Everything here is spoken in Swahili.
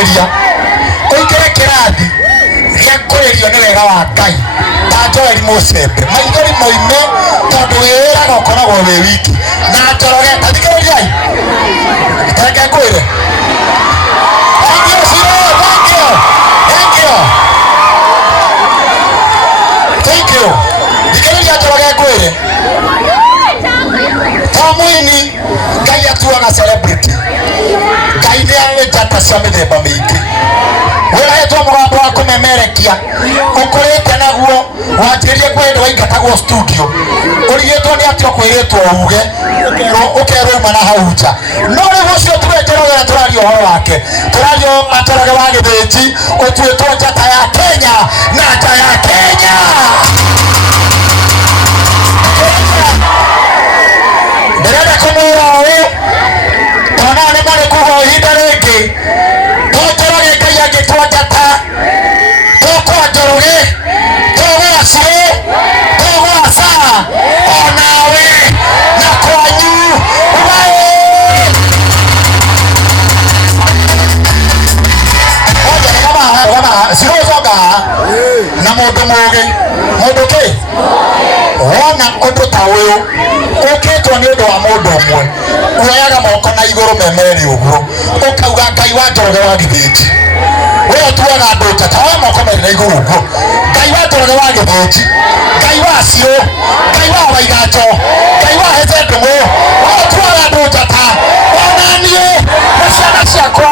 makiria uingire kirathi gĩa kũrĩrio nĩ wega wa Ngai ta Joel Musembe maithori moime tondũ wĩraga ũkoragwo wĩ wiki na Njoroge tathikĩrĩriai reke ngwĩre thank you thikĩrĩria Njoroge ngwĩre ta mũini Ngai atuaga celebrity Ngai nĩ arĩ njata cia mĩthemba mĩingĩ wĩrahetwo mũgambo wa kũmemerekia ũkũrĩte naguo wanjĩrĩrie kwenda waingatagwo studio ũrigĩtwo nĩ atĩ ũkwĩrĩtwo uge ũkerwo uma na hau nja no rĩu ũcio tuwe Njoroge tũraria ũhoro wake tũraria Njoroge wa Gĩthĩnji ũtuĩtwo njata ya Kenya na nja ya Kenya ndĩrenda kũmwĩra ũũ tona nĩ marĩ kuga ihinda rĩngĩ Njoroge Ngai angĩtwa njata tũkwa Njoroge tũgwacirĩ tũgwaca onawe na kwanyu cirũcoka na mũndũ mũgĩ mũndũ kĩ wona ũndũ ta ũyũ ũkĩtwo nĩ ũndũ wa mũndũ ũmwe woyaga moko na igũrũ memerĩ ũguo ũkauga Ngai wa Njoroge wa Gĩthĩnji we ũtuaga andũ njata woya moko merĩ na igũrũ ũguo Ngai wa Njoroge wa Gĩthĩnji Ngai wa Cirũ Ngai wa Waiganjo Ngai wa Heze Ndung'u we ũtuaga andũ njata ona niĩ na ciana ciakwa